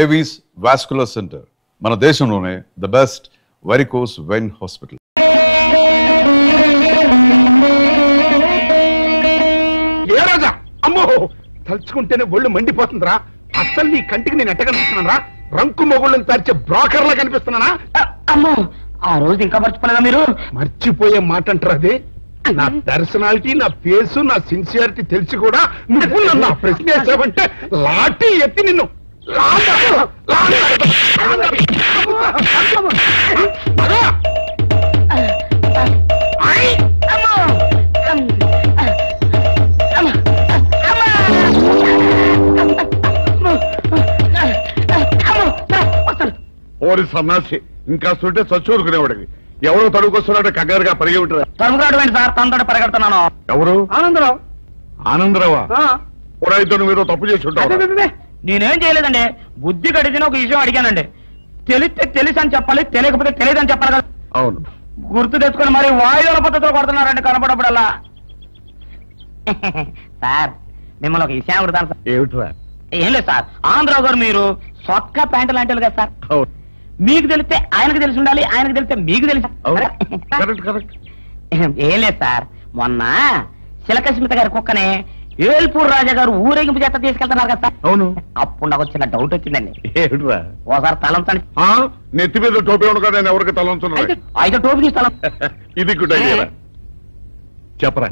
Avis vascular centre మన దేశంలోనే the best varicose vein hospital. ఏ రాజా అమ్మో తలుచుకుంటేనే ఒళ్ళు మండిపోతుందిరా. అస్సలు నీ కంటికి నేను ఎట్ట కనిపిస్తున్నారా? రంకు మొగుళ్ళని తరిచే బ్రోకర్ లా కనిపిస్తున్నానా? అమ్మో ఆ రోజు ఇంకా మర్చిపోలేదా మీరు? మర్చిపోయే మాట అంటారు అది. నా పర్సనాలిటీ, నా ఫేసు, నా సిన్సియారిటీ తెలిసి కూడా నువ్వు నన్ను ఆ ప్రశ్న వేసావంటే లాఠీ ఎత్తి నిన్ను ఓరి సన్నాసి ఇంకా సుంటే చచ్చూరుకునేవాడికి. ఎవరో తడుకొస్తున్నాడు కంగారుగా పరిగి ఉంటారు. తడుగురాడు సార్, తనతో పరిగెడుతున్నాను. ఎవరు? ఆనందరావు. ఆనందరావా? ఎవరైతే నువ్వు తప్పు చేసి ఉంటావు. నేనేం చేయలేదండి, బుద్ధి గడిచిన ఒక విషయం అడిగానండి. తెలిస్తే తెలుసు అని చెప్పాలి, తెలియకపోతే తెలియదు అని చెప్పాలి కదా. అవును, గుర్తు తెచ్చుకొని మరి వాయువుల పద్ధతిలో కొడుతున్నారండి కనపడప్పుడల్లా. సార్ మిమ్మల్ని ఒక విషయం అడుగుతాను సార్. ఏమిట్రా? ఏం లేదు సార్, ఆంధ్రావు గారు మీరు సొక్క ప్యాంటు లాంటి కదా సార్. అవును, మీకు తెలిస్తే ఆయనకు తెలిసి ఉండాలి, ఆయనకు తెలిస్తే మీకు తెలిసి. ఏం లేదు సార్, మొన్న శిలకస్మిత గారి కుక్కనే ఏల్పూర్ రాజా గారు ఊరేగింపు చేత తీసుకెళ్తున్నారు కదా సార్. అవును, అప్పుడు నాకు చిన్న డౌట్ వచ్చిందండి. ఏమిట్రా? ఓసారి తలంచండి. నెత్తి మీద టోపీ ఉండగా నేను ఎవరికి తలంచున్నా? అయితే టోపీ తీసి తలం. ఇది గుడ్ ఐడియా. చెప్పరా?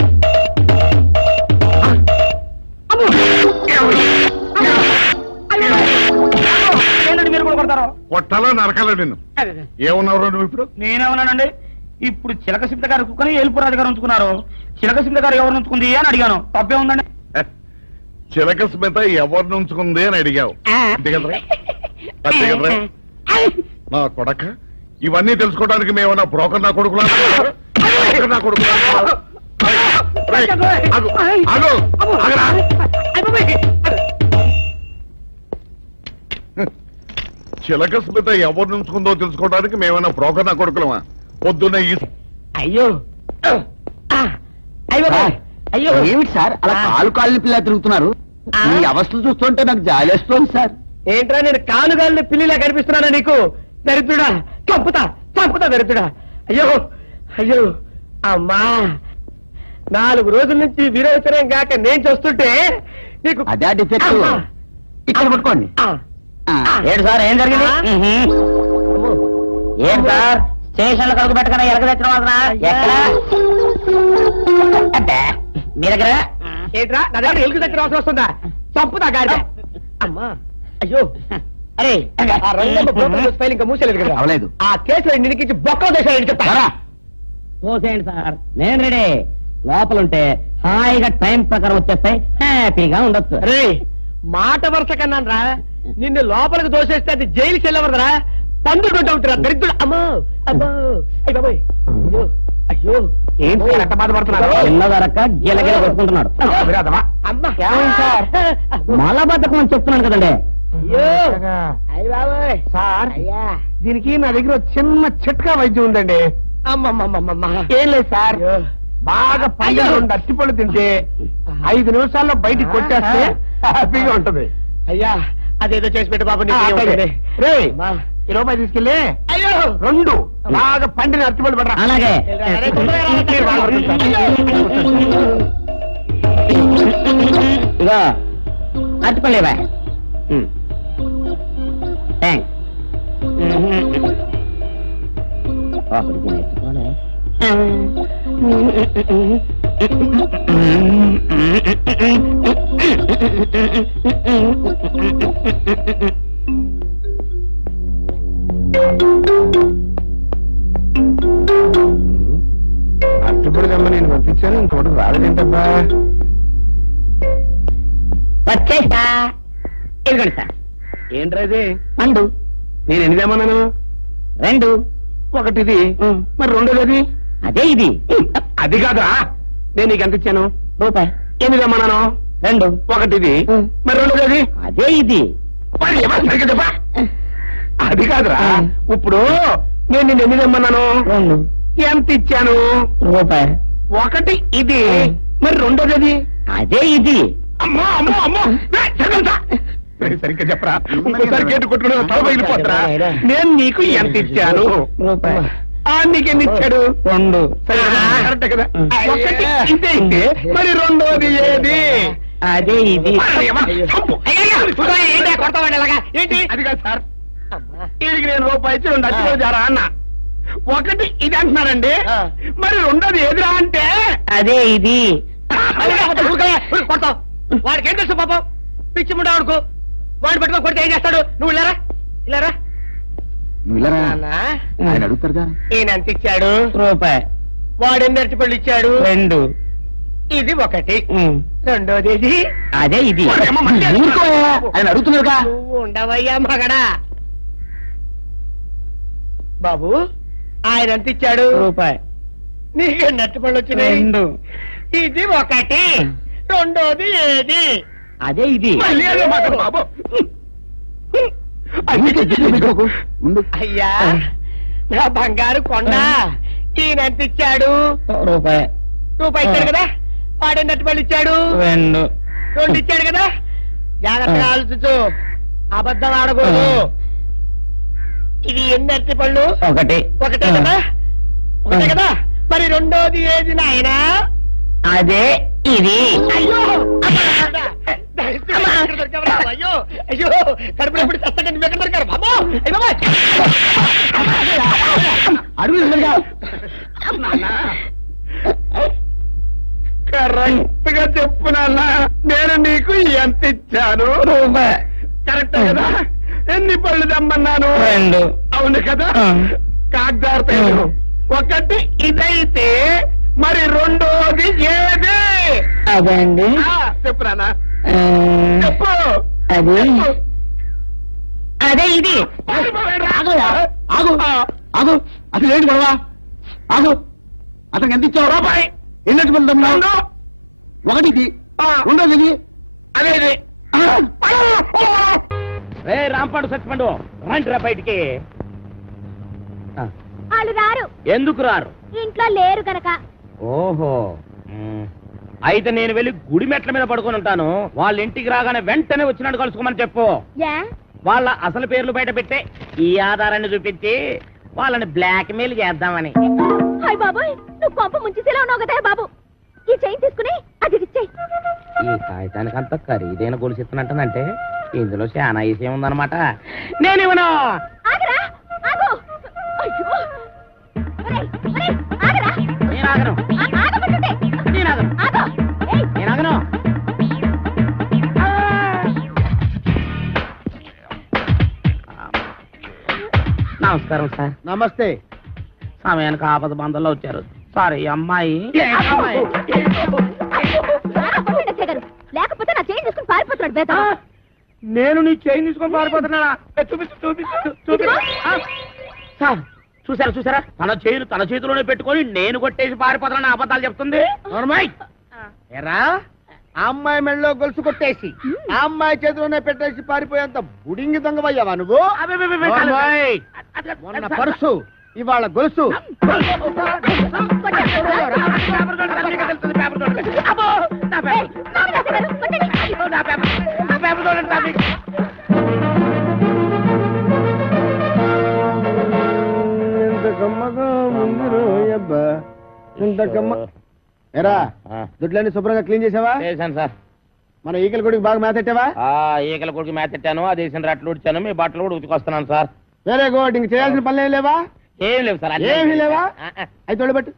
ఏంటండి మీరు కూడా కొడతారు? కొట్టాలా నరకాలా నిన్ను? ఏమన్నావు నువ్వు ఇప్పుడు? నేనేమన్నానండి, ఇప్పుడు చిలకసింత గారు కుక్కని ఏల్పూర్ రాజు గారు ఉంచుకున్నారు, చిలకసింత గారు ఎవరు ఉంచుకుంది అని అడిగాను. తప్పే ఉందండి? చిలక స్మిత ఎవరిని ఉంచుకుంది అని అడిగావు అంతే కదరా? అంతే కదరా? నా కొడక, ఇవన్నీ తెలుసుకోవడానికి మేమన్నా బ్రోకర్ నా కొడుకులా? నా కొడుకులా? చిలక స్మిత ఎవరిని ఉంచుకుందో తెలుసుకోవడానికి మేమన్నా బ్రోకర్ నా కొడుకులమా? పొద్దున్న అయ్యో అయ్యో ఏమిటి సార్ అలా కాలు పిల్ల తిరుగుతున్నారు? ఈ అవస్థ చూస్తుంటే నాకు జాలేస్తుంది సార్. ఏంట్రా నేను కాలుగాలిని పిల్లిలా కనిపిస్తున్నానా నీకు? దరిద్రుడా, చంపుతా చంపుతా దరిద్రుడా. అయ్యో అయ్యో అమ్మా, 4 రోజుల నుంచి విరోచనం కాక నేను చూస్తుంటే నీకు అదే డిఫెక్ట్. ఇక్కడ పట్టుకోండి. ఏంటి సార్ ఏం జరిగింది? ఏం సార్ స్టేషన్లో కలుగు పెట్టకుండా ఎలక తెచ్చిన వాళ్ళ ఎక్కడ మీ దగ్గర? ఏంట్రా నా దగ్గర ఎలుగు తెచ్చిన అవసరం వస్తుందా? చంపుతా గాడి. అమ్మా అయ్యో, అరే ఇంకా మూసేలేదు కదా. అవలేదు. ఆ కేసులో నిడికించి బొక్కలు చేశాడు చెప్తారా? పోసేయండి సార్, నేను రెడీ. లోపలుంటే హాయిగా టైం ప్రకారం వచ్చేస్తాయి, హ్యాపీగా ఉండొచ్చు. రే మాట వరుస కన్నాను రా, నిన్ను లోపలికి దోసేస్తే అది జైలు చెల్లవరదరా, పండుకుంటూ ఉంటారా దరిద్రుడు. అమ్మో అబ్బో అయ్య బాబోయ్, అయ్యో అయ్యో ఏంటి సార్ అంత బాధపడుతున్నారు? చిన్నదరక గిలగిల కొట్టుకుంటున్నాడు. మలబద్ధకం అని చెప్తున్నాను కదండి. సార్, దీనికి నా దగ్గర చిన్న చిట్కా వైద్యం ఉందండి. ఏం లేదు సార్, బాగా పైగా 2 అరటిపళ్ళు తింటే 5 నిమిషాల్లో బయటికి కొట్టేస్తే హ్యాపీగా ఉంటది. అయ్యా అదేదో చేసి పెట్టు బాబు. రే ఈ రూపాయి తీసుకెళ్ళి 2 బాగా పండిన అరటిపళ్ళు పడరా. అలాగే ఇగో అరటిపళ్ళేవా? అరటిపళ్ళు తెమ్మ నేను పంపించాను, ఇంకోటి రాలేదేంటబ్బా? వచ్చేసా. ఇదిగోండి సార్. ఏంట్రా ఇది? పండు. నేను ఎన్ని తెమ్మన్నాను? 2. ఒకటిది, మరి 2ది? అదే ఇది. అది కాదా, నేను నీకు ఎంత ఇచ్చాను? రూపాయి. 8 తెమ్మన్నాను? 2. ఒకటిది, మరి 2ది? అదే ఇది. అది కాదురా, ఇప్పుడు నేను నిన్ను ఎన్ని తెమ్మన్నాను? 2. ఎంత ఇచ్చాను? రూపాయి. 1 ఇది, మరి 2ది? అదే ఇది. అమ్మో అమ్మో అమ్మో, సరిగ్గా చెప్పరా ఇంకోసారి గేటు కొట్టుకుని తల పగిలిపోతారా నేను నీకు ఎంత ఇచ్చాను నీకెన్ని ఇచ్చాడు 2 కరెక్ట్ కదా ఒకటి ఇదే ఇస్తే మరి రెండోది ఏది అదే ఇది ఏంటి అది కాదు సార్ వీడికి నేను రూపాయి ఇచ్చి 2 అచ్చులు జారా అన్న ఒకటి ఇది అంటున్నారండి మరి రెండోది ఏదిరా అంటే అదే ఇది వాడికి ఏం తెలుసు పాపం పిచ్చి ముండా వాడుకో వాడిని పట్టుకో కొడితే ఏం చేస్తాడు నువ్వు ఇలారా ఇలారా ఆయన అడుగుతారుగా ఈయన ఎంత ఇచ్చాడు రూపాయి వాడు ఎన్ని అరటిపళ్ళు ఇచ్చాడు 2 ఇది ఒకటి రెండోది ఇది అదే ఇది ఆయన అడుగుతున్నారుగా నువ్వు ఉండవయ్యా మగడా బాబు ఆయన ఎంత ఇచ్చాడు రూపాయి నీకు ఎన్ని అరటిపళ్ళు వచ్చినాయి 2 ఇది ఒకటి రెండోది ఏది అదే ఇది మళ్ళీ అదే మాట బాబు ఉండు అయ్యా నా బంగారు కొండ ఈయన ఎంత ఇచ్చాడు రూపాయి ఇచ్చాడు కదా వాడెన్ని అరటిపళ్ళు ఇచ్చాడు 2 ఇచ్చాడు కదా జాగ్రత్తగా ఆలోచించు అబద్ధం ఆడకూడదు ఇది ఎన్ని అరటిపళ్ళు ఒకటే కదా ఒకటే కదా మరి రెండోది ఏది నాయనా అదే ఇది అయ్యో అయ్యో అయ్యో కడుపులో ఎప్పుడు చస్తగా నువ్వు ఎక్కడ దొరికారు బాబు అడుగుగా కరెక్ట్ గా చెప్పు నాన్న నేను నీకు ఎంత ఇచ్చాను కరెక్ట్ కదా ఎన్ని పళ్ళు దమ్మన్నాను 2 అవును కదా కాగ్దారు ఒకటి ఇదైతే మరి రెండోది ఏది అదే అండి చెప్పు నాన్న చెప్పు అది అదే ఇది ఆగు ఆగు అసలు ఏంటి గొడవ ఆగు అతనికి ఎంత ఇచ్చావు రూపాయి ఎన్నట్టు వెళ్తున్నావు ఒకటి ఇది రెండోది ఇది అదేది రాంపాడు సచ్చిపండు రండి రా బయటికి వాళ్ళు రారు ఎందుకు రారు ఇంట్లో లేరు కనుక ఓహో అయితే నేను వెళ్ళి గుడి మెట్ల మీద పడుకొని ఉంటాను వాళ్ళ ఇంటికి రాగానే వెంటనే వచ్చినట్టు కలుసుకోమని చెప్పు వాళ్ళ అసలు పేర్లు బయట పెట్టే ఈ ఆధారాన్ని చూపించి వాళ్ళని బ్లాక్ మెయిల్ చేద్దామని హాయ్ బాబోయ్ నువ్వు కొంప ముంచిసేలా ఉన్నావు కదా బాబు ఈ చైన్ తీసుకుని అది ఇచ్చేయి ఈ కాగితానికి అంత ఖరీదైన గొలుసు ఇస్తున్నట్టనంటే ఇందులో చాలా విషయం ఉందన్నమాట నేను ఇవ్వను ఆగరా ఆగు అయ్యో ఒరేయ్ ఒరేయ్ ఆగరా నేను ఆగను ఆగమంటుంటే నేను ఆగను ఆగు ఏయ్ నేను ఆగను నమస్కారం సార్ నమస్తే సమయానికి ఆపద బంధంలో వచ్చారు సారీ అమ్మాయి లేకపోతే నా చైన్ తీసుకుని పారిపోతున్నాడు బేట నేను నీ చైన్ తీసుకొని పారిపోతున్నానా చూపించు సార్ చూసారా తన చేతిలోనే పెట్టుకొని నేను కొట్టేసి పారిపోతున్నా అబద్ధాలు చెప్తుంది ఎరా ఆ అమ్మాయి మెళ్ళలో గొలుసు కొట్టేసి ఆ అమ్మాయి చేతిలోనే పెట్టేసి పారిపోయేంత బుడింగి దొంగవయ్యావా నువ్వు మొన్న పర్సు ఇవాళ గొలుసు ఎరా దుడ్లన్నీ శుభ్రంగా క్లీన్ చేసావా చేశాను సార్ మన ఈకల కొడుకు బాగా మేతెట్టావా ఈకల కొడుకు మేతెట్టాను అది వేసిన రట్లు ఉడిచాను మీ బట్టలు కూడా ఉతికొస్తున్నాను సార్ వెరీ గుడ్ ఇంక చేయాల్సిన పనులు ఏం లేవా ఏం లేవు సార్ ఏమీ లేవా అయితే తోడబెట్టు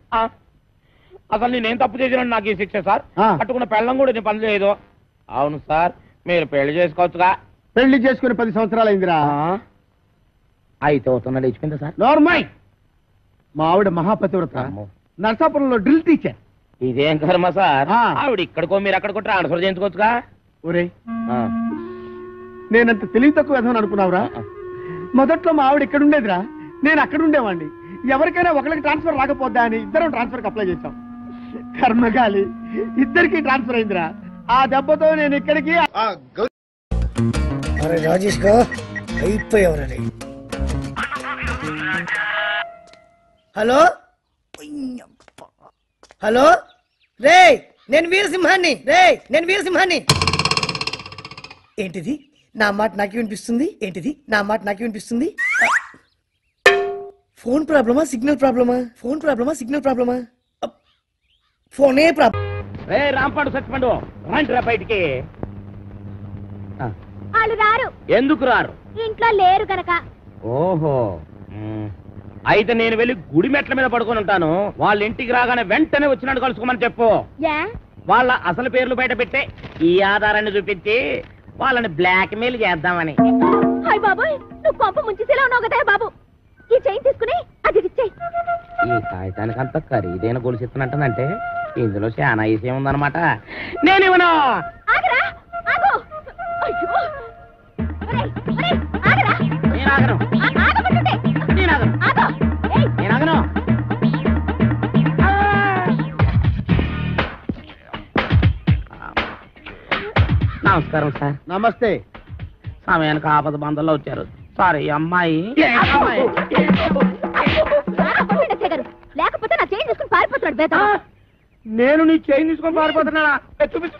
అసలు నేనేం తప్పు చేసినా నాకు ఈ శిక్ష సార్ పట్టుకున్న పెళ్ళం కూడా నేను పని లేదు అవును సార్ మీరు పెళ్లి చేసుకోవచ్చుగా పెళ్లి చేసుకుని 10 సంవత్సరాలు అయిందిరా అయితే అవుతున్నా లేచిపోయిందా సార్ నార్మల్ మా ఆవిడ మహాపతివ్రత నర్సాపురంలో డ్రిల్ టీచర్ ఇదేం కర్మ సార్ ఆవిడ ఇక్కడికో మీరు అక్కడికో ట్రాన్స్ఫర్ చేయించుకోవచ్చుగా ఒరే నేనంత తెలివి తక్కువ వేద్దామని అనుకున్నావురా మొదట్లో మా ఆవిడ ఇక్కడ ఉండేదిరా నేను అక్కడ ఉండేవాడిని ఎవరికైనా ఒకరికి ట్రాన్స్ఫర్ రాకపోద్దా అని ఇద్దరం ట్రాన్స్ఫర్ అప్లై చేశాం కర్మగాలి ఇద్దరికి ట్రాన్స్ఫర్ అయిందిరా ఆ దెబ్బతో నేను ఇక్కడికి అరే రాజేష్ గా అయిపోయావరే హలో హలో రే నేను వీరసింహాన్ని ఏంటిది నా మాట నాకే వినిపిస్తుంది ఏంటిది నా మాట నాకే వినిపిస్తుంది ఫోన్ ప్రాబ్లమా సిగ్నల్ ప్రాబ్లమా ఫోన్ ప్రాబ్లమా సిగ్నల్ ప్రాబ్లమా ఫోనే ప్రాబ్లం రే రాంపాడు సచ్చిపండు రండి రా బయటికి. వాళ్ళు రారు. ఎందుకు రారు? ఇంట్లో లేరు గనక. ఓహో అయితే నేను వెళ్ళి గుడి మెట్ల మీద పడుకొని ఉంటాను. వాళ్ళ ఇంటికి రాగానే వెంటనే వచ్చినట్టు కలుసుకోమని చెప్పు. వాళ్ళ అసలు పేర్లు బయట పెట్టే ఈ ఆధారాన్ని చూపించి వాళ్ళని బ్లాక్ మెయిల్ చేద్దామని. హాయ్ బాబోయ్, నువ్వు కొంప ముంచేసేలా ఉన్నావు కదా బాబు. ఈ చైన్ తీసుకుని అది ఇచ్చేయ్. ఈ కాగితానికి అంత ఖరీదైన గొలుసు ఇస్తున్నట్టంటే ఇందులో చాలా విషయం ఉందన్నమాట. నేనేమన్నా ఆగరా ఆగు. అయ్యో ఒరేయ్ ఒరేయ్ ఆగరా. నేను ఆగను. ఆగమంటుంటే. నేను ఆగను. ఆగు. ఏయ్ నేను ఆగను. నమస్కారం సార్. నమస్తే. సమయానికి ఆపద బంధంలో వచ్చారు. సారీ అమ్మాయి. లేకపోతే నా చైన్ తీసుకుని పారిపోతున్నాడు బేట. నేను నీ చైన్ తీసుకొని పారిపోతున్నానా? చూపించు.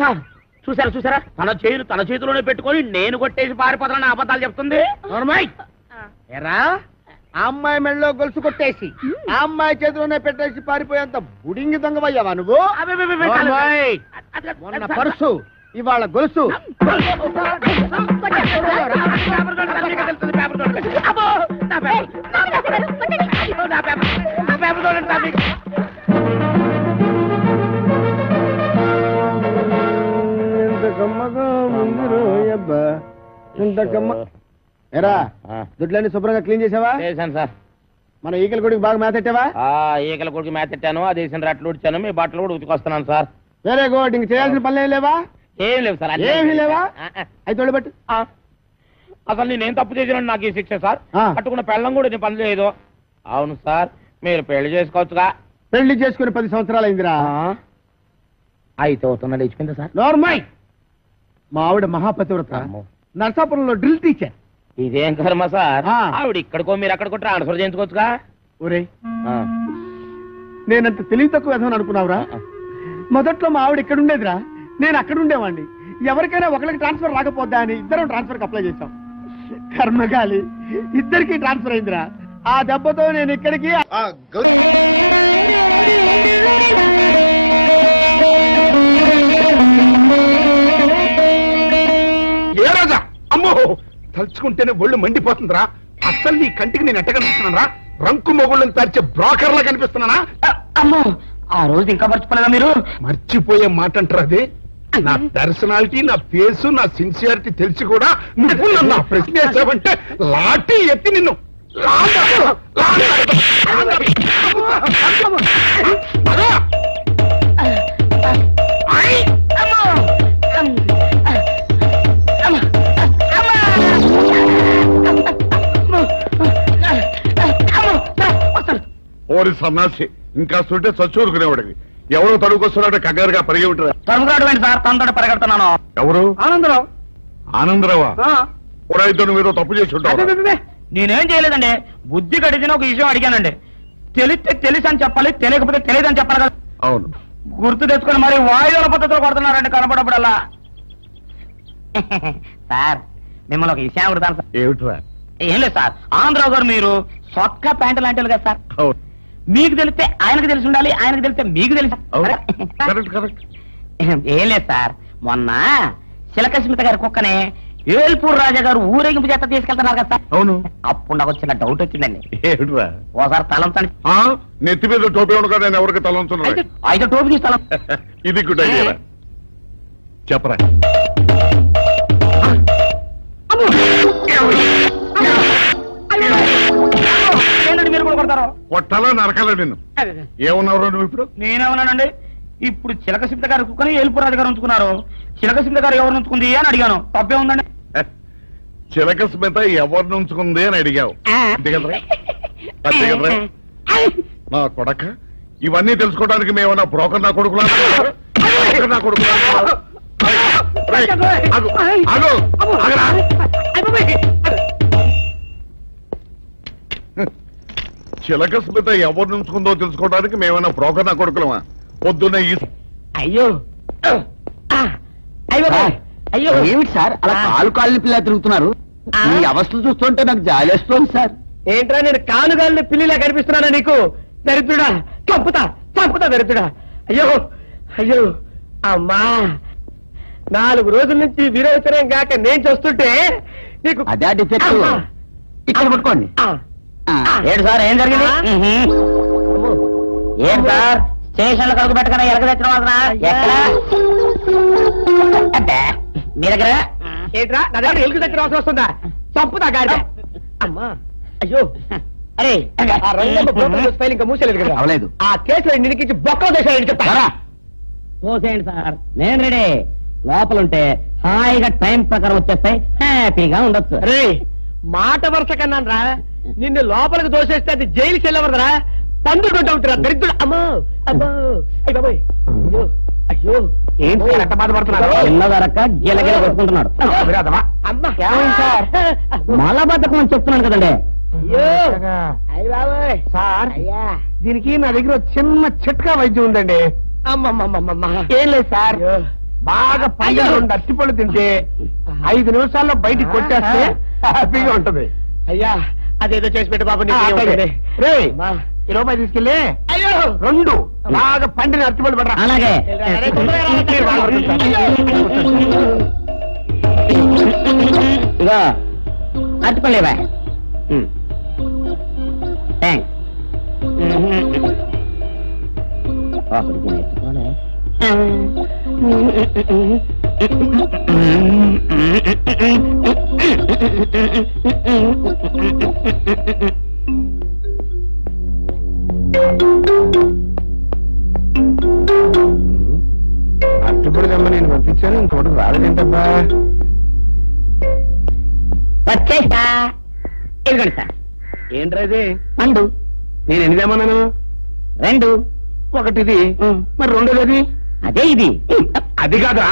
సార్ చూసారా చూసారా, తన చేతిలోనే పెట్టుకొని నేను కొట్టేసి పారిపోతున్నా అబద్ధాలు చెప్తుంది. ఎరా ఆ అమ్మాయి మెళ్ళలో గొలుసు కొట్టేసి ఆ అమ్మాయి చేతిలోనే పెట్టేసి పారిపోయేంత బుడింగి దొంగవయ్యావా నువ్వు? మొన్న పర్సు ఇవాళ గొలుసు. ఎరా దుడ్లన్నీ శుభ్రంగా క్లీన్ చేసావా? చేశాను సార్. మన ఈకల గుడికి బాగా మేతెట్టావా? ఈకల కొడుకు మేతెట్టాను, ఆ దేశం రట్లు ఉడిచాను, మీ బట్టలు కూడా ఉతికొస్తున్నాను సార్. Very good. ఇంక చేయాల్సిన పనులు ఏం లేవా? ఏం లేవు సార్. ఏమీ లేవా? అయితే తోడబెట్టు. అసలు నేనేం తప్పు చేసినా నాకు ఈ శిక్ష సార్. పట్టుకున్న పెళ్ళం కూడా నేను పని చేయదు. అవును సార్, మీరు పెళ్లి చేసుకోవచ్చుగా. పెళ్లి చేసుకుని 10 సంవత్సరాలు అయిందిరా. అయితే అవుతున్నా లేచిపోయిందా సార్? నార్మల్. మా ఆవిడ మహాపతివ్రత, నర్సాపురంలో డ్రిల్ టీచర్. ఇదేం కర్మ సార్, ఆవిడ ఇక్కడికో మీరు అక్కడికో ట్రాన్స్ఫర్ చేయించుకోవచ్చుగా. ఒరే నేనంత తెలివి తక్కువ వేద్దామని అనుకున్నావురా? మొదట్లో మా ఆవిడ ఇక్కడ ఉండేదిరా, నేను అక్కడ ఉండేవాడిని. ఎవరికైనా ఒకరికి ట్రాన్స్ఫర్ రాకపోద్దా అని ఇద్దరం ట్రాన్స్ఫర్ అప్లై చేశాం. కర్మగాలి ఇద్దరికి ట్రాన్స్ఫర్ అయిందిరా. ఆ దెబ్బతో నేను ఇక్కడికి ఏ రాజా అమ్మో తలుచుకుంటేనే ఒళ్ళు మండిపోతుందిరా. అసలు నీ కంటికి నేను ఎట్ట కనిపిస్తున్నారా? రంకు మొగుళ్ళని తరిచే బ్రోకర్లా కనిపిస్తున్నానా? అమ్మో ఆ రోజు ఇంకా మర్చిపోలేదా మీరు? మర్చిపోయే మాట అంటారు అది. నా పర్సనాలిటీ, నా ఫేసు, నా సిన్సియారిటీ తెలిసి కూడా నువ్వు నన్ను ఆ ప్రశ్న వేసావంటే లాఠీ ఎత్తి నిన్ను ఓరి సన్నాసి ఇంకా సుంటే చచ్చూరుకునేవాడికి. ఎవరో తడుకొస్తున్నాడు కంగారుగా పరిగి ఉంటారు. తరుగురాడు సార్, తనతో పరిగెడుతున్నాను. ఎవరు? ఆనందరావు. ఆనందరావా? ఓరైతే నువ్వేదో తప్పు చేసి ఉంటావు. నేనేం చేయలేదండి, బుద్ధి కడిగిన ఒక విషయం అడిగానండి. తెలిస్తే తెలుసు అని చెప్పాలి, తెలియకపోతే తెలియదని చెప్పాలి కదా. అవును. గుర్తు తెచ్చుకొని మరి వాయువుల పద్ధతిలో కొడుతున్నారండి కనపడప్పుడల్లా. సార్ మిమ్మల్ని ఒక విషయం అడుగుతాను సార్. ఏమిట్రా? ఏం లేదు సార్, ఆనందరావు గారు మీరు సొక్క ప్యాంటు లాంటి కదా సార్. అవును. మీకు తెలిస్తే ఆయనకు తెలిసి ఉండాలి, ఆయనకు తెలిస్తే మీకు తెలిసి. Correct correct. ఏం లేదు సార్, మొన్న శిలకస్మిత గారి కుక్కనే ఏల్పూర్ రాజా గారు ఊరేగింపు చేత తీసుకెళ్తున్నారు కదా సార్. అవును. అప్పుడు నాకు చిన్న డౌట్ వచ్చిందండి. ఏమిట్రా? ఓసారి తలంచండి. నెత్తి మీద టోపీ ఉండగా నేను ఎవరికి తలంచున్నా? అయితే టోపీ తీసి తలం. ఇది గుడ్ ఐడియా. చెప్పరా? మీరు కూడా కొడతారు. కొట్టాలా నరకాలా నిన్ను? ఏమన్నావు నువ్వు ఇప్పుడు? నేనేమన్నానండి, ఇప్పుడు చిలకసింత గారు కుక్కని ఏల్పూర్ రాజు గారు ఉంచుకున్నారు, చిలకసింత గారు ఎవరు ఉంచుకుంది అని అడిగాను. తప్పే ఉందండి? చిలక స్మిత ఎవరిని ఉంచుకుంది అని అడిగావు అంతే కదరా? అంతే కదరా? నా కొడక ఇవన్నీ తెలుసుకోవడానికి మేమన్నా బ్రోకర్ నా కొడుకులా నా కొడుకులా? చిలక స్మిత ఎవరిని ఉంచుకుందో తెలుసుకోవడానికి మేమన్నా బ్రోకర్ నా కొడుకులమా? పొద్దున్నే అయ్యో అయ్యో అయ్యో ఏమిటి సార్ అలా కాలు పిల్ల తిరుగుతున్నారు? ఈ అవస్థలు చూస్తుంటే నాకు జాలేస్తోంది సార్. ఏంట్రా నేను కానుగాలిని పిల్లిలా కనిపిస్తున్నానా నీకు? దరిద్రుడా, చంపుతా చంపుతా దరిద్రుడా. అయ్యో అయ్యో అమ్మా, 4 రోజుల నుంచి విరోచనం కాక నేను చూస్తుంటే నీకు అదే డిఫెక్ట్. ఇక్కడ పట్టుకోండి. ఏంటి సార్ ఏం జరిగింది? ఏం సార్ స్టేషన్ లో కడుగు పెట్టకుండా ఎలక తెచ్చిన మీ దగ్గర ఏంట్రా? నా దగ్గర ఎలుగు తెచ్చిన అవసరం వస్తుందా? చంపుతా గాడి. అమ్మా అయ్యో అరే ఫైల్ ఇంకా మూసేలేదు కదా. అవలేదు. ఆ కేసులో నిడికించి బొక్కలు దేశాలని చెప్తారా? పోసేయండి సార్, నేను రెడీ. లోపలుంటే హాయిగా టైం ప్రకారం వచ్చేస్తాయి, హ్యాపీగా ఉండొచ్చు. రే మాట వరుస కన్నా రా, నిన్ను లోపలికి దోసేస్తే అది జైలుకి వెళ్ళవరదరా, పందుడు ఉంటా దరిద్రుడు. అమ్మో అమ్మో అయ్యో అయ్యో అయ్యో ఏం సార్ అంత బాధపడుతున్నారు? చిన్నదరక గిలగిల కొట్టుకుంటున్నాడు. మలబద్ధకం అని చెప్తున్నాను కదండి. సార్ దీనికి నా దగ్గర చిన్న చిట్కా వైద్యం ఉందండి. ఏం లేదు సార్, బాగా పండుగ 2 అరటిపళ్ళు తింటే 5 నిమిషాల్లో బయటికి కొట్టేస్తే హ్యాపీగా ఉంటది. అయ్యా అదేదో చేసి పెట్టు బాబు. రే ఈ రూపాయి తీసుకెళ్ళి 2 బాగా పండిన అరటిపళ్ళు పడరా. అలాగే ఇగో అరటిపళ్ళేవా? థ్యాంక్స్. అరటిపళ్ళు దమ్మ నేను పంపించాను, ఇంకోటి రాలేదేంటబ్బా. వచ్చేసా. ఇదిగోండి సార్. ఏంట్రా ఇది? పండు. నేను ఎన్నిదేమన్నాను? 2. ఒకటిది, మరి రెండోది? అదే ఇది. అది కాదురా,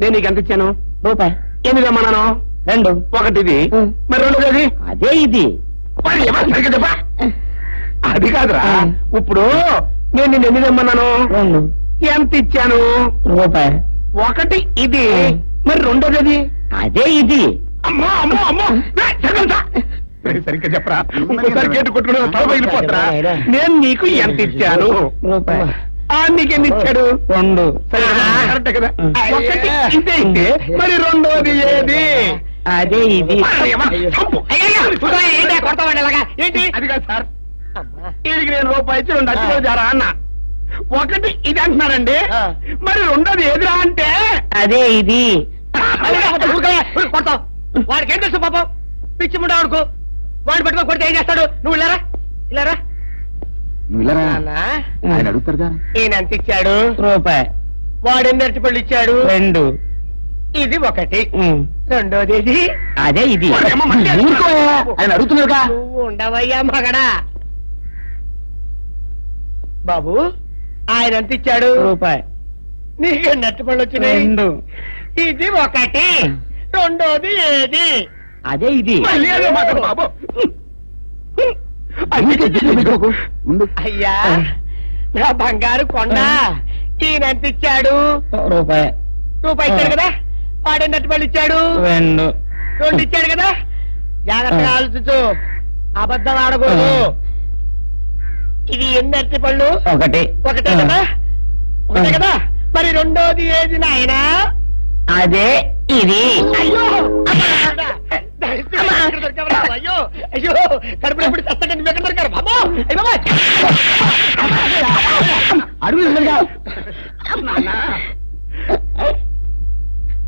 నేను నీకు ఎంత ఇచ్చాను? రూపాయి. 8 2. ఒకటిది, మరి రెండోది? అదే ఇది. మరి ఎవరు సరిగ్గా చెప్పా? అది కాదురా, ఇప్పుడు నేను నిన్ను ఎన్ని తెమ్మన్నాను? 2. ఎంత ఇచ్చాను? రూపాయి. ఒకటి ఇది, మరి రెండోది? అదే ఇది. అమ్మో అమ్మో అమ్మో, సరిగ్గా చెప్పరా, ఇంకోసారి గేటు కొట్టుకుని తల పగిలిపోతారా? నేను నీకు ఎంత ఇచ్చాను? రూపాయి. నీకెన్ని ఇచ్చాడు? 2. కరెక్ట్ కదా. ఒకటి ఇదే అయితే మరి రెండోది ఏది? అదే ఇది. ఏంటి? అది కాదు సార్, వీడికి నేను రూపాయి ఇచ్చి 2 అరటిపళ్ళు జారా అన్న. ఒకటి ఇది అంటున్నారండి, మరి రెండోది ఏదిరా అంటే? అదే ఇది. వాడికి ఏం తెలుసు పాపం, పిచ్చి ముండా వాడుకో. వాడిని పట్టుకో కొడితే ఏం చేస్తాడు? నువ్వు ఇలారా ఇలారా. నువ్వు ఇలా ఆయన అడుగుతారుగా. ఈయన ఎంత ఇచ్చాడు? రూపాయి. వాడు ఎన్ని అరటిపళ్ళు ఇచ్చాడు? 2. ఇది ఒకటి, రెండోది ఇది. అదే ఇది. ఆయన అడుగుతున్నారుగా. నువ్వు ఉండవయ్యా మగడా. బాబు ఆయన ఎంత ఇచ్చాడు? రూపాయి. నీకు ఎన్ని అరటిపళ్ళు వచ్చినాయి? 2. ఇది ఒకటి, రెండోది ఏది? అదే ఇది. మళ్ళీ అదే మాట బాబు. ముందు అయ్యా నా బంగారు కొండ, ఈయన ఎంత ఇచ్చాడు? రూపాయి. రూపాయి ఇచ్చాడు కదా. వాడు ఎన్ని అరటిపళ్ళు ఇచ్చాడు? 2. 2 ఇచ్చాడు కదా. జాగ్రత్తగా ఆలోచించు, అబద్ధం ఆడకూడదు. ఇది ఎన్ని అరటిపళ్ళు? ఒకటే కదా. ఒకటే కదా. మరి రెండోది ఏది నాయనా? అదే ఇది. అయ్యో అయ్యో అయ్యో, కడుపులో ఎప్పుడు చస్తగా నువ్వు ఎక్కడ దొరికారు బాబు?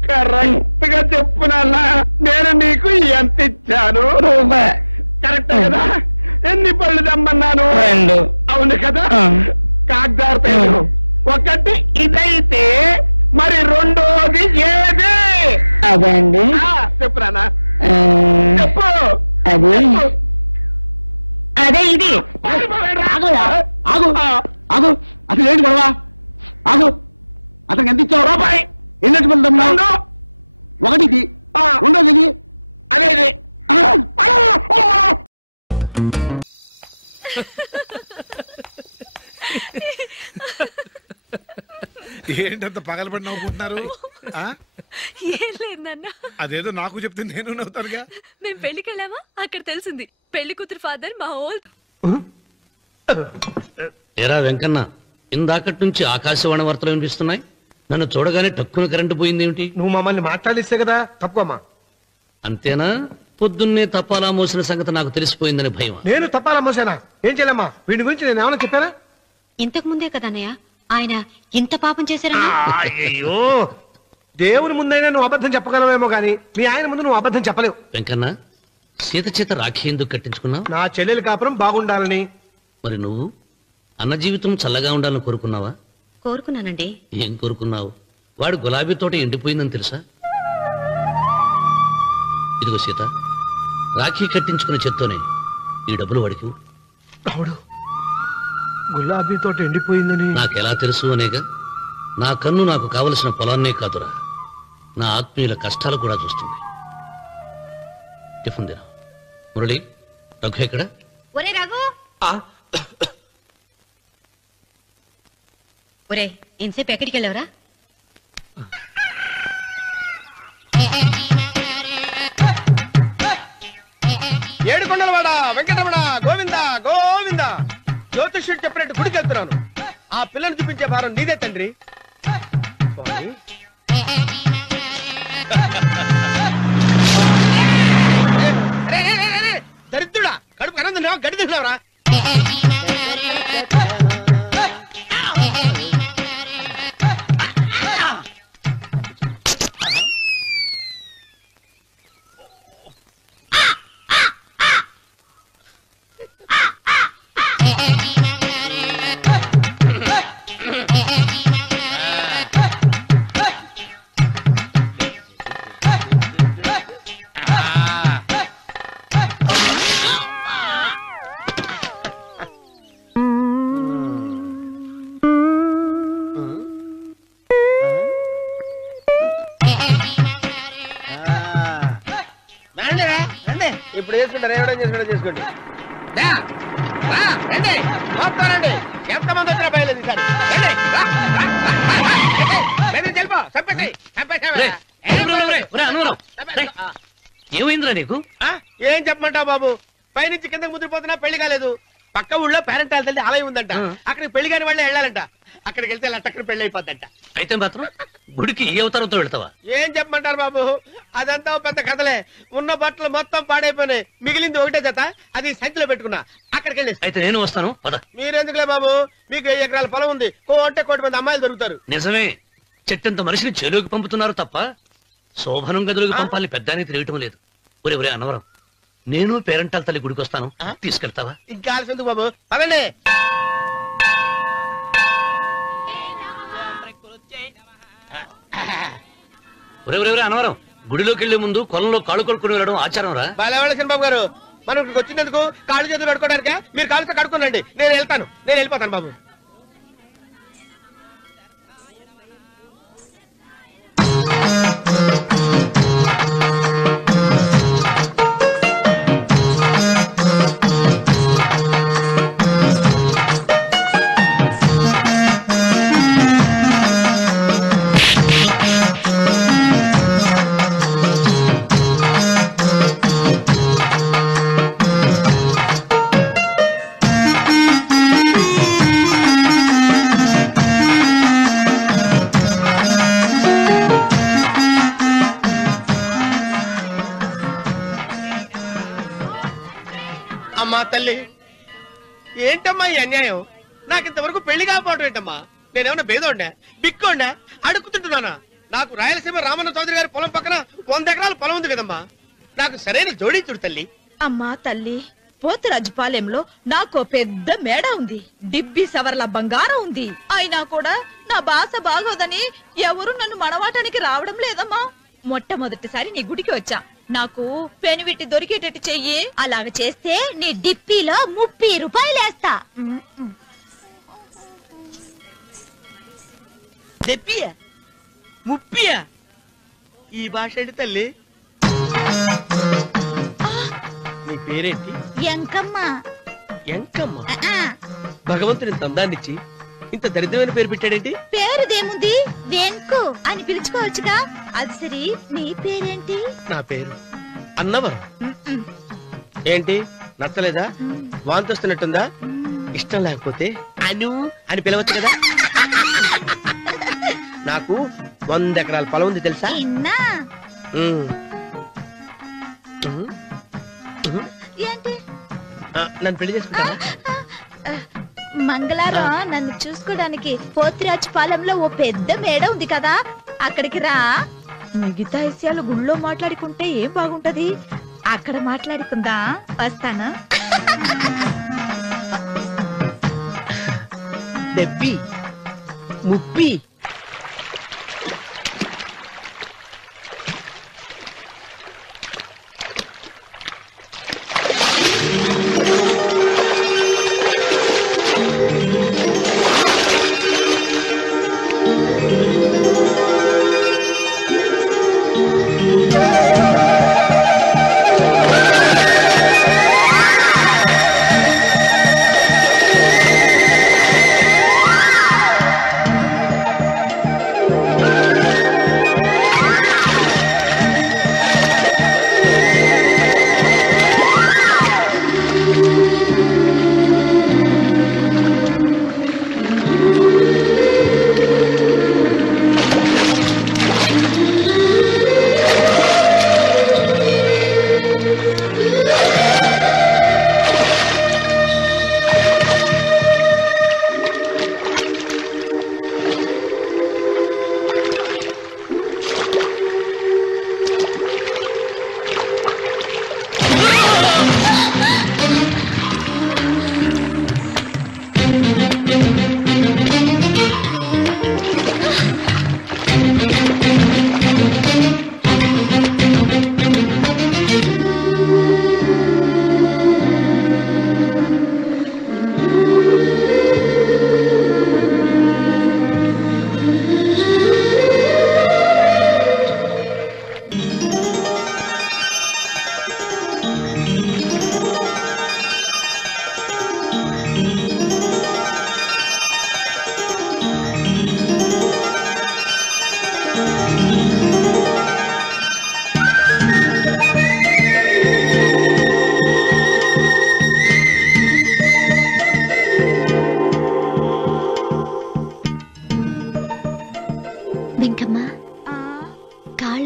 కరెక్ట్ గా చెప్పు నాన్న, నేను నీకు ఎంత ఇచ్చాను? కరెక్ట్ కదా. ఎన్ని పళ్ళు తెమ్మన్నాను? 2. అవును కదా. కాగ్దారు ఒకటి ఇదైతే మరి రెండోది ఏది? అదే అండి. చెప్పు నాన్న, చెప్పు. అది అదే ఇది. ఆగు ఆగు, అసలు ఏంటి గొడవ? ఆగు, అతనికి ఎంత ఇచ్చావు? రూపాయి. ఎన్ని అరటిపళ్ళు తెమ్మన్నావు? ఒకటి ఇది, రెండోది ఇది. అదేది. ఏంటంత పగలబడి నవ్వుకుంటున్నారు? ఏం లేదు నాన్న. అదేదో నాకు చెప్తే నేను నవ్వుతానుగా. మేము పెళ్లికి వెళ్ళామా, అక్కడ తెలిసింది పెళ్లి కూతురు ఫాదర్ మా ఓల్. ఏరా వెంకన్న, ఇందాకటి నుంచి ఆకాశవాణి వార్తలు వినిపిస్తున్నాయి. నన్ను చూడగానే టక్కున కరెంటు పోయిందేమిటి? నువ్వు మమ్మల్ని మాట్లాడిస్తే కదా తప్పుకోమ్మా. అంతేనా? పొద్దున్నే తపాలా మోసిన సంగతి నాకు తెలిసిపోయిందని భయం. నేను తప్పాలా మోసానా? ఏం చేయలేమ్మా, వీడి గురించి నేను ఏమైనా చెప్పానా? ఇంతకు ముందే కదన్నయ్య ఆయన ఇంత పాపం చేశారా? అయ్యో, దేవుని ముందైనా నువ్వు అబద్ధం చెప్పగలవేమో గాని మీ ఆయన ముందు నువ్వు అబద్ధం చెప్పలేవు. వెంకన్న, సీత చేత రాఖీ ఎందుకు కట్టించుకున్నావు? నా చెల్లెలి కాపురం బాగుండాలని. మరి నువ్వు అన్న జీవితం చల్లగా ఉండాలని కోరుకున్నావా? కోరుకున్నానండి. ఏం కోరుకున్నావు? వాడు గులాబీ తోట ఎండిపోయిందని తెలుసా? ఇదిగో సీత, రాఖీ కట్టించుకున్న చేత్తోనే ఈ డబ్బులు వాడికి. రావుడు, గులాబీ తోట ఎండిపోయిందని నాకెలా తెలుసు అనేగా. నా కన్ను నాకు కావలసిన పొలాన్నే కాదురా, నా ఆత్మీయుల కష్టాలు కూడా చూస్తుంది. టిఫిన్ తిన. మురళి, రఘు ఎక్కడ? ఒరే రఘు, ఒరే ఇంతసేపు ఎక్కడికి వెళ్ళావరా? ఏడుకొండలవాడ వెంకటరమణ గోవింద గోవింద. జ్యోతిష్యుడు చెప్పినట్టు గుడికి వెళ్తున్నాను. ఆ పిల్లని చూపించే భారం నీదే తండ్రి. స్వామి, దరిద్రుడా, కడుపు అన్నం తిన్నావా, గడి తిన్నావరా? ఇప్పుడు చేసుకుంటారు, ఏడో చేసుకుంటా చేసుకోండి. రండి, ఎంతమంది వచ్చినా బయలుదేరి ఏమైందిరా నీకు? ఏం చెప్పమంటావు బాబు, పైనుంచి కిందకి ముద్రపోతున్నా పెళ్లి కాలేదు. పక్క ఊళ్ళో పేరెంటాల తల్లి ఆలయం ఉందంట, అక్కడికి పెళ్లి కాని వాళ్ళే వెళ్ళాలంట. అక్కడికి వెళ్తే లట్టక్కడ పెళ్లి అయిపోద్దంట. అయితే మాత్రం గుడికి ఏ అవతారంతో వెళ్తావా? ఏం చెప్పమంటారు బాబు, అదంతా పెద్ద కథలే. ఉన్న బట్టలు మొత్తం పాడైపోయినాయి, మిగిలింది ఒకటే జత, అది సంచిలో పెట్టుకున్నా. అక్కడికి వెళ్ళి అయితే నేను వస్తాను. మీరెందుకులే బాబు, మీకు 10 ఎకరాల పొలం ఉంది, కోటి మంది అమ్మాయిలు దొరుకుతారు. నిజమే, చెట్టంత మనిషిని చెరువుకి పంపుతున్నారు తప్ప శోభనం గదులకు పంపాలని పెద్దానికి తెలియటం లేదు. ఒరే ఒరే అన్నవరం, నేను పేరెంటాల తల్లి గుడికి వస్తాను, తీసుకెళ్తావా? ఇంకా ఆలస్యం బాబు, పదండి. ఒరే ఒరే ఒరే అన్నవరం, గుడిలోకి వెళ్లే ముందు కొలంలో కాళ్ళు కొడుకుని వెళ్ళడం ఆచారం రా. బాలేవాళ్ళ చంద్రబాబు గారు, మనం ఇక్కడికి వచ్చినందుకు కాళ్ళు చేతులు కడుక్కోవడానికా? మీరు కాళ్ళతో కడుక్కోనండి, నేను వెళ్తాను, నేను వెళ్ళిపోతాను బాబు. అమ్మా తల్లి, ఏంటమ్మా ఈ అన్యాయం? నాకు ఇంతవరకు పెళ్లి కాకపోవడం ఏంటమ్మా? నేనేమన్నా బేదోండా, బిక్కోండా, అడుగుతుంటున్నానా? నాకు రాయలసీమ రామన్న చౌదరి గారి పొలం పక్కన 100 ఎకరాల పొలం ఉంది కదమ్మా, నాకు సరైన జోడించుడు తల్లి. అమ్మా తల్లి, పోతురాజుపాలెంలో నాకు పెద్ద మేడ ఉంది, డిబ్బి సవర్ల బంగారం ఉంది. అయినా కూడా నా భాష బాగోదని ఎవరు నన్ను మనవాటానికి రావడం లేదమ్మా. మొట్టమొదటిసారి నీ గుడికి వచ్చా, నాకు పెనువిట్టి దొరికేటట్టు చెయ్యి. అలాగ చేస్తే నీ డిప్పిలో 30 రూపాయలు వేస్తా. డిప్పియా 30? ఈ భాష ఏంటి తల్లి? నీ పేరేంటి? ఎంకమ్మ. ఎంకమ్మ? భగవంతుని తందాన్నిచ్చి ఇంత దరిద్రమైన పేరు పెట్టాడేంటి? పేరుదేముంది, వెంకు అని పిలుచుకోవచ్చుగా. అది సరి, నీ పేరేంటి? నా పేరు అన్నవరం. ఏంటి నచ్చలేదా? వాంతి వస్తున్నట్టుందా? ఇష్టం లేకపోతే అను అని పిలవచ్చు కదా. నాకు 100 ఎకరాల పొలం ఉంది తెలుసా? ఏంటి? నన్ను పెళ్లి చేసుకుంటావా? మంగళవారం నన్ను చూసుకోవడానికి పోతిరాజు పాలెంలో ఓ పెద్ద మేడ ఉంది కదా, అక్కడికి రా. మిగతా విషయాలు గుళ్ళో మాట్లాడుకుంటే ఏం బాగుంటది, అక్కడ మాట్లాడుకుందా. వస్తానా? డెబ్బి ముప్పి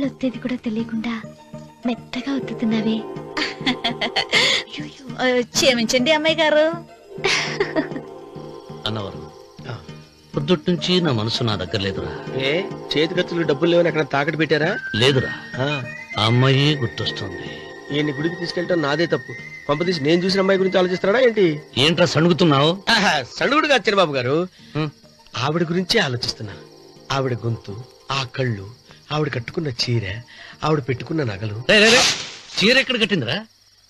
ఒత్తేది కూడా తెలియకుండా మెత్తగా ఒత్తుతున్నావే. క్షమించండి అమ్మాయి గారు. అన్నవరం పొద్దుటి నుంచి నా మనసు నా దగ్గర లేదురా. ఏ చేతి ఖర్చులు డబ్బులు లేవని అక్కడ తాకట్టు పెట్టారా? లేదురా, ఆ అమ్మాయి గుర్తొస్తుంది. ఈయన్ని గుడికి తీసుకెళ్ళటం నాదే తప్పు. పంపదీసి నేను చూసిన అమ్మాయి గురించి ఆలోచిస్తున్నాడా ఏంటి? ఏంట్రా సణుగుతున్నావు? సణుగుడుగా చిన్నబాబు గారు, ఆవిడ గురించే ఆలోచిస్తున్నా. ఆవిడ గొంతు, ఆ కళ్ళు, ఆవిడ కట్టుకున్న చీర, ఆవిడ పెట్టుకున్న నగలు. చీర ఎక్కడ కట్టిందిరా?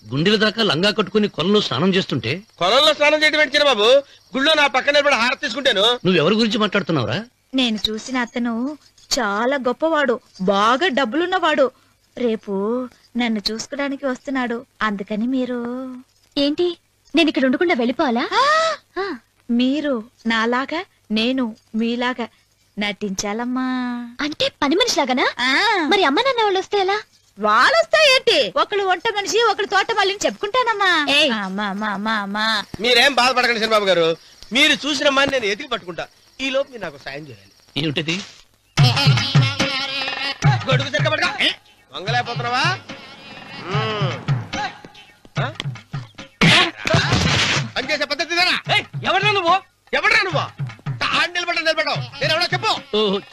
గుండెల దాకా లంగా కట్టుకుని కొలంలో స్నానం చేస్తుంటే. కొలంలో స్నానం చేయడం ఏంటి చిన్నబాబు? గుళ్ళో నా పక్కన నిలబడి హారతి తీసుకుంటాను. నువ్వెవరి గురించి మాట్లాడుతున్నావురా? నేను చూసిన అతను చాలా గొప్పవాడు, బాగా డబ్బులున్నవాడు. రేపు నన్ను చూసుకోడానికి వస్తున్నాడు. అందుకని మీరు ఏంటి, నేను ఇక్కడ ఉండకుండా వెళ్ళిపోవాలా? మీరు నాలాగా, నేను మీలాగా నటించాలమ్మా. అంటే పని మనిషిలాగానా? మరి అమ్మ నాన్న వాళ్ళు వస్తే ఎలా? వాళ్ళొస్తా ఏంటి, ఒకళ్ళు వంట మనిషి, ఒకళ్ళు తోట మళ్ళీ చెప్పుకుంటానమ్మా. మీరేం బాధపడకండి చంద్రబాబు గారు. మీరు చూసిన అమ్మాయిని నేను ఎతికి పట్టుకుంటా. ఈ లోపు మీరు నాకు సాయం చేయాలి. ఏమిటది? గొడుగు తిరగబడగా వంగలేకపోతున్నావా? పనిచేసే పద్ధతి ఎవరా నువ్వు? ఎవరా నువ్వు? నిలబడ్డావు. నేను ఎవరో చెప్పు.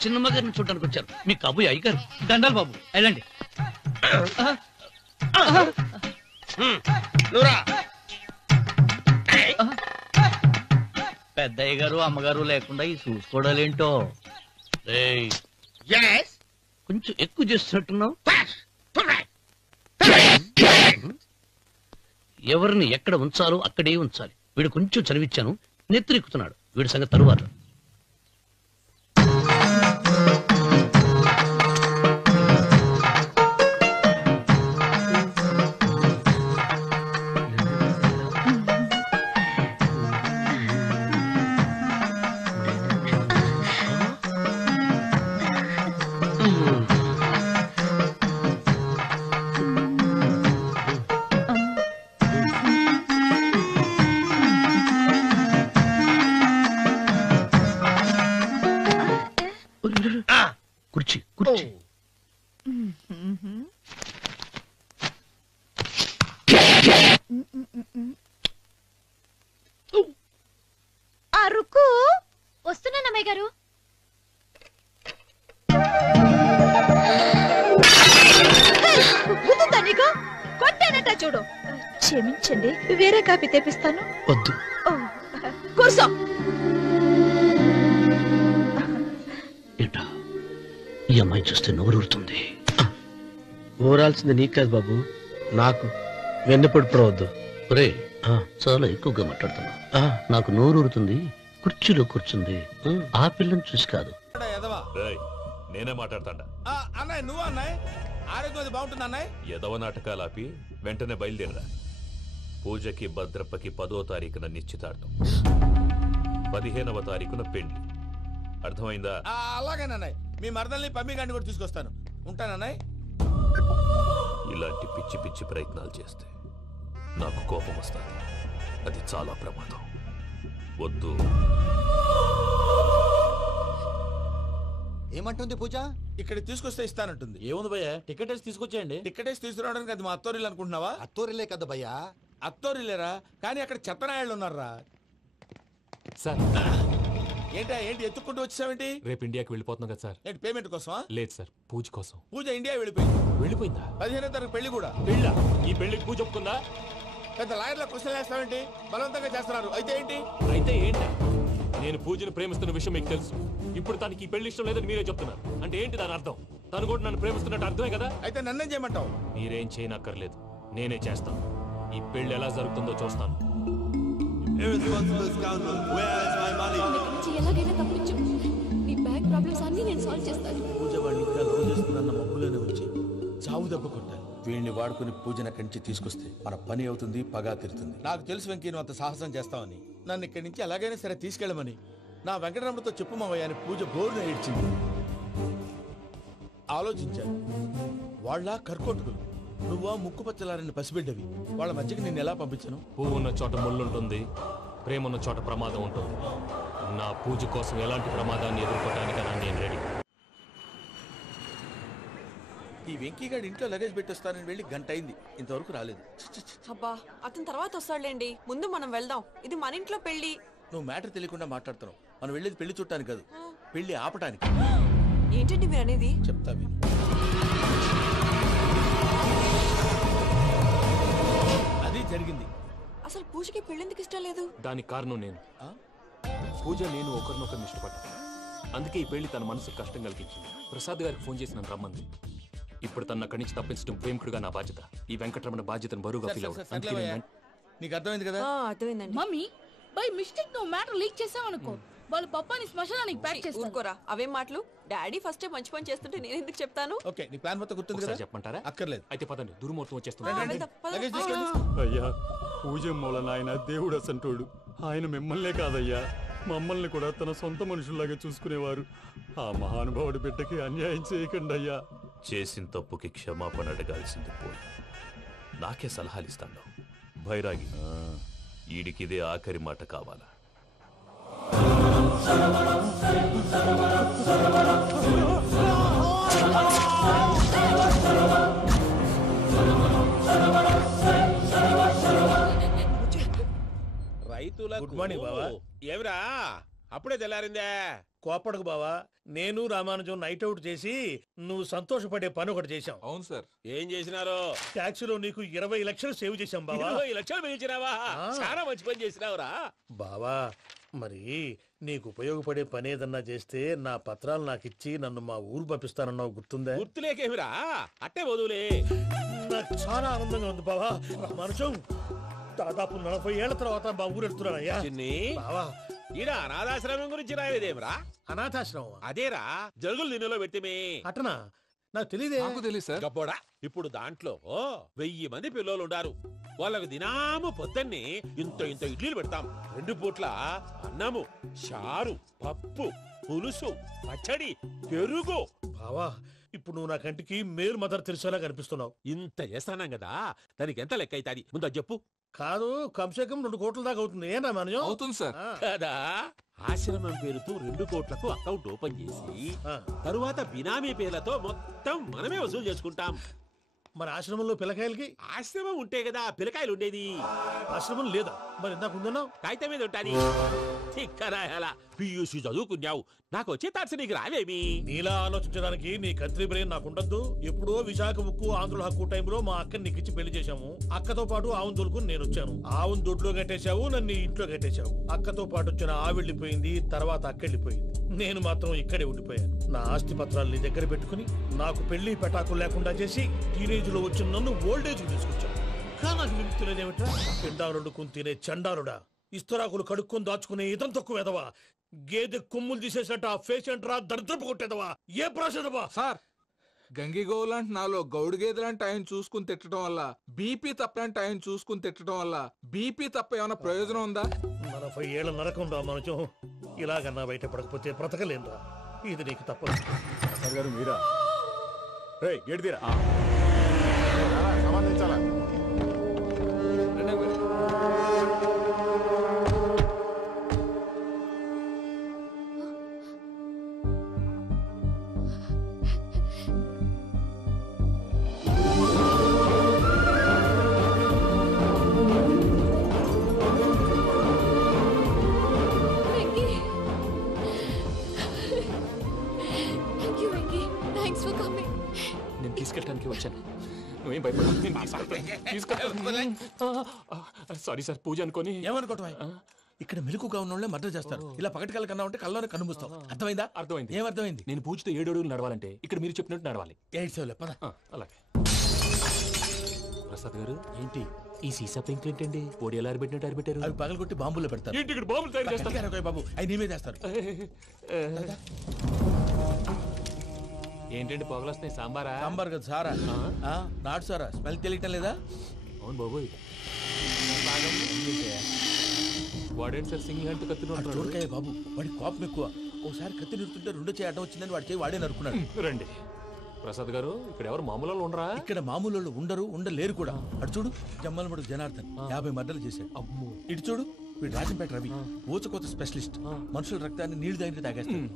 చిన్నమ్మ గారిని చూడడానికి వచ్చారు. మీ కాబోయే అయ్యగారు. దండాలు బాబు, వెళ్ళండి. పెద్దయ్య గారు అమ్మగారు లేకుండా ఈ చూసుకోవడాలేంటో. కొంచెం ఎక్కువ చేస్తున్నట్టున్నావు. ఎవరిని ఎక్కడ ఉంచాలో అక్కడే ఉంచాలి. వీడు కొంచెం చదివిచ్చాను, నెత్తిరెక్కుతున్నాడు. వీడి సంగతి తరువాత. ఏమిటా చూడు. క్షమించండి, వేరే కాపీ తెప్పిస్తాను. వద్దు. ఓ, కూర్చో. ఏంటా ఈ అమ్మాయి చూస్తే నోరూరుతుంది. ఊరాల్సింది నీకు కాదు బాబు, నాకు. వెన్నపొడి పడవద్దు. ఒరే చాలా ఎక్కువగా మాట్లాడుతున్నా. నాకు నోరూరుతుంది. కుర్చీలో కూర్చుంది ఆ పిల్లని చూసి కాదు. నేనే మాట్లాడతాడా అన్నయ్య? నువ్వు అన్నయ్య? ఆరోగ్యం బాగుంటుంది అన్నయ్య? ఎదవ నాటకాలు ఆపి వెంటనే బయలుదేరరా. పూజకి భద్రప్పకి 10వ తారీఖున నిశ్చితార్థం, 15వ తారీఖున పెళ్లి. అర్థమైందా? అలాగేనన్నయ్య. మీ మరదల్ని పమ్మి గండి కూడా తీసుకొస్తాను. ఉంటానన్నయ్య. ఇలాంటి పిచ్చి పిచ్చి ప్రయత్నాలు చేస్తే నాకు కోపం వస్తుంది. అది చాలా ప్రమాదం. వద్దు. ఏమంటుంది పూజ? ఇక్కడ తీసుకొస్తే ఇస్తానంటుంది. ఏముంది భయ్యా, టికెట్ వేసి తీసుకొచ్చేయండి. టికెట్ వేసి తీసుకురావడానికి అది మా అత్తోరిల్లు అనుకుంటున్నావా? అత్తోరిలే కదా భయ్యా. అత్తోరిల్లేరా, కానీ అక్కడ చెత్తనాయాళ్ళు ఉన్నారా? సార్ ఏంటి ఎత్తుక్కుంటూ వచ్చావేంటి? రేపు ఇండియాకి వెళ్ళిపోతున్నాం కదా సార్. ఏంటి పేమెంట్ కోసమా? లేదు సార్, పూజ కోసం. పూజ ఇండియా వెళ్ళిపోయిందా? 15వ తారీఖు పెళ్లి కూడా. పెళ్ళా? ఈ పెళ్లికి పూజ ఒప్పుకుందా? పెద్ద లాయర్ల క్వశ్చన్ వేస్తావేంటి? బలవంతంగా చేస్తున్నారు. అయితే ఏంటి? అయితే ఏంటి? నేను పూజను ప్రేమిస్తున్న విషయం మీకు తెలుసు. ఇప్పుడు తనకి ఈ పెళ్లి ఇష్టం లేదని మీరే చెప్తున్నారు. అంటే ఏంటి దాని అర్థం? తను కూడా నన్ను ప్రేమిస్తున్నట్టు అర్థమే కదా? అయితే నన్నేం చేయమంటావు? మీరేం చేయనక్కర్లేదు, నేనే చేస్తాను. ఈ పెళ్లి ఎలా జరుగుతుందో చూస్తాను. ఎలాగైనా తప్పించు. నీ బ్యాగ్ ప్రాబ్లమ్స్ అన్ని నేను సాల్వ్ చేస్తాను. పూజ వాడిని ఇంకా లవ్ చేస్తుందన్న మబ్బులోనే వచ్చి చావు దెబ్బ కొట్టాను. వీళ్ళని వాడుకుని పూజన కంచి తీసుకొస్తే మన పని అవుతుంది, పగా తీరుతుంది. నాకు తెలుసు వెంకీ నువ్వు అంత సాహసం చేస్తావని. నన్ను ఇక్కడి నుంచి ఎలాగైనా సరే తీసుకెళ్ళమని నా వెంకటరమణతో చెప్పు మావయ్య అని పూజ బోరున ఏడ్చింది. ఆలోచించాను. వాళ్ళ కర్కోటకులు, నువ్వా ముక్కు పచ్చలారని పసిబిడ్డవి. వాళ్ళ మధ్యకి నేను ఎలా పంపించను? పువ్వు ఉన్న చోట ముళ్ళుంటుంది, ప్రేమ ఉన్న చోట ప్రమాదం ఉంటుంది. నా పూజ కోసం ఎలాంటి ప్రమాదాన్ని ఎదుర్కోవడానికైనా నేను రెడీ. ఈ వెంకీగాడు ఇంట్లో లగేజ్ పెట్టొస్తానని వెళ్ళి గంట అయింది, ఇంతవరకు రాలేదు. అబ్బా, అతని తర్వాత వస్తాడులేండి. ముందు మనం వెళ్దాం. ఇది మన ఇంట్లో పెళ్లి. నువ్వు మ్యాటర్ తెలియకుండా మాట్లాడుతున్నావు. మనం వెళ్ళేది పెళ్లి చుట్టానికి కాదు, పెళ్లి ఆపటానికి. ఏంటండి మీరు అనేది? చెప్తా విను. అది జరిగింది. అసలు పూజకి పెళ్ళెందుకు ఇష్టం లేదు? దానికి కారణం నేను. పూజ నేను ఒకరినొకరిని ఇష్టపడ్డా. అందుకే ఈ పెళ్లి తన మనసుకు కష్టం కలిగించింది. ప్రసాద్ గారికి ఫోన్ చేసి నన్ను రమ్మంది. ఇప్పుడు తన అక్కడి నుంచి తప్పించడం ప్రేమికుడుగా నా బాధ్యత. ఈ వెంకటరమణ బాధ్యతను బరువుగా ఫీల్ అవుతుంది. నీకు అర్థమైంది కదా? అర్థమైందండి. మమ్మీ బై మిస్టేక్ నువ్వు మ్యాటర్ లీక్ చేసావు అనుకో, వాళ్ళు పప్పాని శ్మశానానికి ప్యాక్ చేస్తారు. ఊరుకోరా, అవేం మాటలు. డాడీ ఫస్ట్ టైం మంచి పని చేస్తుంటే నేను ఎందుకు చెప్తాను? ఓకే, నీ ప్లాన్ మొత్తం గుర్తుంది కదా? చెప్పమంటారా? అక్కర్లేదు. అయితే పదండి, దుర్ముహూర్తం వచ్చేస్తుంది. అయ్యా, పూజ మూలన ఆయన దేవుడు అసంటోడు. ఆయన మిమ్మల్నే కాదయ్యా, మమ్మల్ని కూడా తన సొంత మనుషుల్లాగా చూసుకునేవారు. ఆ మహానుభావుడి బిడ్డకి అన్యాయం చేయకండి అయ్యా. చేసిన తప్పుకి క్షమాపణ అడగాల్సింది పోయి నాకే సలహాలు ఇస్తాను. భైరాగి, ఈడికిదే ఆఖరి మాట కావాలా? రైతులకు గుడ్ మార్నింగ్ బావా. ఏమిరా అప్పుడే తెల్లారిందే? కోపడకు బావా, నేను రామానుజం నైట్ అవుట్ చేసి నువ్వు సంతోషపడే పని ఒకటి చేశాం. అవును సార్. ఏం చేసినారు? ట్యాక్సీలో నీకు 20 లక్షలు సేవ్ చేశాం బావా. 20 లక్షలు మిగిల్చినావా? చాలా మంచి పని చేసినావురా బావా. మరి నీకు ఉపయోగపడే పని ఏదన్నా చేస్తే నా పత్రాలు నాకు ఇచ్చి నన్ను మా ఊరు పంపిస్తానన్నావు, గుర్తుందా? గుర్తులేకేమిరా, అట్టే వదులే. నాకు చాలా ఆనందంగా ఉంది బావా. రామానుజం దాదాపు 40 ఏళ్ల తర్వాత మా ఊరు ఎడుతున్నానయ్యా. బావా, ఈడ అనాథాశ్రమం గురించి రాయలేదేమిరా? అనాథాశ్రమం అదేరా, జరుగులు దీనిలో పెట్టిమే. అటనా? నాకు తెలియదే. నాకు తెలియదు సార్. గబ్బోడా, ఇప్పుడు దాంట్లో 1000 మంది పిల్లలు ఉండారు. వాళ్ళకు దినాము పొద్దున్నే ఇంత ఇంత ఇడ్లీలు పెడతాం. 2 పూట్ల అన్నము, చారు, పప్పు, పులుసు, పచ్చడి, పెరుగు. బావా, ఇప్పుడు నువ్వు నా కంటికి మేలు మదర్ తెరిసేలా కనిపిస్తున్నావు. ఇంత చేస్తానం కదా, దానికి ఎంత లెక్క అవుతుంది ముందు చెప్పు. కాదు, కంసేకం 2 కోట్ల దాకా అవుతుంది. ఏం రామానుజం? అవుతుంది సార్. కదా, ఆశ్రమం పేరుతో 2 కోట్లకు అకౌంట్ ఓపెన్ చేసి తరువాత బినామీ పేర్లతో మొత్తం మనమే వసూలు చేసుకుంటాం. మరి ఆశ్రమంలో పిల్లకాయలకి? ఆశ్రమం ఉంటే కదా పిల్లకాయలు ఉండేది. ఆశ్రమం లేదా? మరి ఇందాక ఉందన్నావు. కాగితం మీద ఉంటాది. చిక్కరాయాల పియూసీ చదువుకున్నావు నాకు వచ్చే తాట్స్ నీకు రావేమి. నీలా ఆలోచించడానికి నీ కత్రి బ్రెయిన్ నాకు ఉండద్దు. ఎప్పుడో విశాఖ ఉక్కు ఆంధ్రుల హక్కు టైంలో మా అక్కని నీకిచ్చి పెళ్లి చేశాము. అక్కతో పాటు ఆవును దొడుకుని నేను వచ్చాను. ఆవును దొడ్లో కట్టేశావు, నన్ను ఇంట్లో కట్టేశావు. అక్కతో పాటు వచ్చిన ఆవిళ్ళిపోయింది, తర్వాత అక్కెళ్ళిపోయింది. నేను మాత్రం ఇక్కడే ఉండిపోయాను. నా ఆస్తి పత్రాలు నీ దగ్గర పెట్టుకుని నాకు పెళ్లి పెటాకులు లేకుండా చేసి టీనేజ్ లో వచ్చిన నన్ను ఓల్డేజ్ తీసుకొచ్చాను. కానీ నాకు విముక్తులేదేమిట్రా? పిండారుడుకుని తినే చండారుడా, ఇస్తరాకులు కడుక్కొని దాచుకునే ఇతం తక్కువ ఎదవా, గేదె కొమ్ములు తీసేసట ఆ పేషెంట్ రా దరిద్రపు కొట్టేదవా, ఏ ప్రాసెదవా? సార్ గంగిగోవులాంటి నాలో గౌడు గేదెలాంటి ఆయన చూసుకుని తిట్టడం వల్ల బీపీ తప్పలాంటి ఆయన చూసుకుని తిట్టడం వల్ల బీపీ తప్ప ఏమైనా ప్రయోజనం ఉందా? 40 ఏళ్ల నరకం రా మనుషం. ఇలాగన్నా బయట పడకపోతే బ్రతకలేనురా. ఇది నీకు తప్పదు. గారు మీరా? గేట్ తీరా సంబంధించాలా? నేను తీసుకెళ్ళడానికి వచ్చాను. నువ్వేం భయపడదు. సారీ సార్, పూజ అనుకోని. ఏమనుకోవటం? ఇక్కడ మెలకుగా ఉన్న వాళ్ళే మర్డర్ చేస్తారు. ఇలా పగటి కళ్ళ కన్నా ఉంటే కళ్ళలోనే కనుమూస్తావు. అర్థమైందా? అర్థమైంది. ఏమర్థమైంది? నేను పూజతో 7 అడుగులు నడవాలంటే ఇక్కడ మీరు చెప్పినట్టు నడవాలి. 8 పద. అలాగే. ప్రసాద్ గారు ఏంటి ఈ సీసా పెంకులు ఏంటండి? ఓడి ఎలా అరబెట్టినట్టు అరబెట్టారు? అవి పగలగొట్టి బాంబులో పెడతారు. ఏంటి ఇక్కడ బాంబులు తయారు చేస్తారు? బాబు అవి నేమే చేస్తారు. ఏంటండి పొగలు వస్తాయి? సాంబారా? సాంబార్ కదా సారా. నాటు సారా. స్మెల్ తెలియటం లేదా? అవును బాబోయ్. వాడేంటి సార్ సింగిల్ హ్యాండ్ కత్తి చూడకాయ బాబు, వాడి కోపం ఎక్కువ. ఒకసారి కత్తి నిరుతుంటే 2 చేయి అడ్డం వచ్చిందని వాడి చేయి వాడే నరుకున్నాడు. రండి ప్రసాద్ గారు, ఇక్కడ ఎవరు మామూలు వాళ్ళు ఉండరా? ఇక్కడ మామూలు వాళ్ళు ఉండరు, ఉండలేరు కూడా. అటు చూడు, జమ్మలమడు జనార్దన్ 50 మర్డర్లు చేశాడు. ఇటు చూడు, వీడు రాజంపేట రవి ఊచకోత స్పెషలిస్ట్. మనుషుల రక్తాన్ని నీళ్లు దగ్గర తాగేస్తాడు.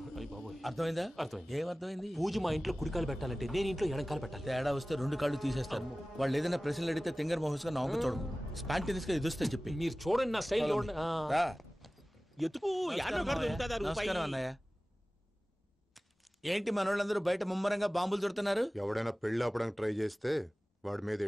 అర్థమైందా? అర్థమైంది. ఏమర్థమైంది? పూజ మా ఇంట్లో కుడికాలు పెట్టాలంటే నేను ఇంట్లో ఎడంకాలు పెట్టాలి. తేడా వస్తే 2 కాళ్ళు తీసేస్తారు. వాళ్ళు ఏదైనా ప్రశ్నలు అడిగితే తింగర్ మహోస్ గా నవ్వు చూడదు. స్పాంటినియస్ గా ఎదుస్తా చెప్పి. మీరు చూడండి నా స్టైల్ చూడండి. ఎత్తుకు నమస్కారం అన్నయ్య. ఏంటి మనోళ్ళందరూ బయట ముమ్మరంగా బాంబులు దొరుకుతున్నారు? ఎవడైనా పెళ్లి ఆపడానికి ట్రై చేస్తే వాడి మీద